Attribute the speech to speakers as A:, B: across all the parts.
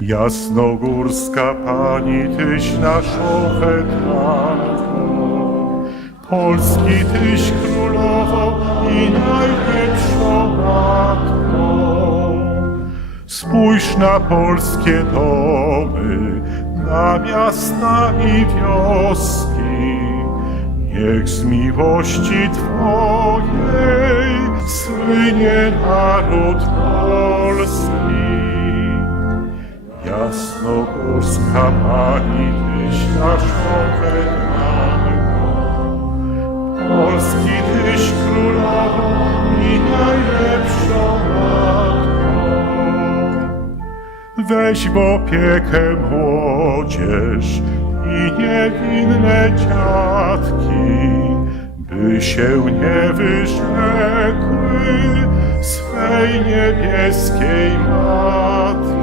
A: Jasnogórska Pani, Tyś naszą hetmanką, Polski Tyś królową i najlepszą matką. Spójrz na polskie domy, na miasta i wioski. Niech z miłości Twojej słynie naród polski. Jasnogórska Pani, Tyś naszą hetmanką, Polski Tyś królową i najlepszą matką. Weź w opiekę młodzież i niewinne dziatki, by się nie wyrzekły swej niebieskiej matki.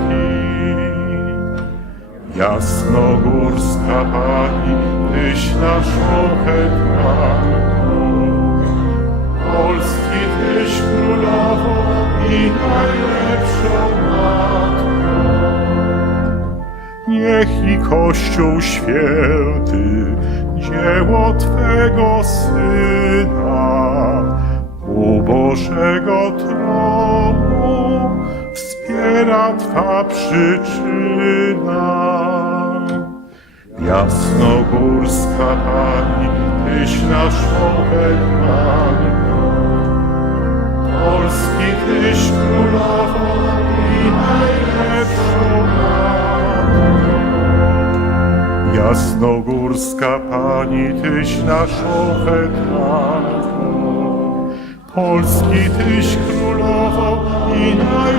A: Jasnogórska Pani, Tyś naszą hetmanką, Polski Tyś królową i najlepszą matką. Niech i Kościół święty, dzieło Twego Syna, u Bożego tronu wspiera Twa przyczyna. Jasnogórska Pani, Tyś naszą hetmanką, Polski Tyś królową i najlepszą matką. Jasnogórska Pani, Tyś naszą hetmanką, Polski Tyś królową i najlepszą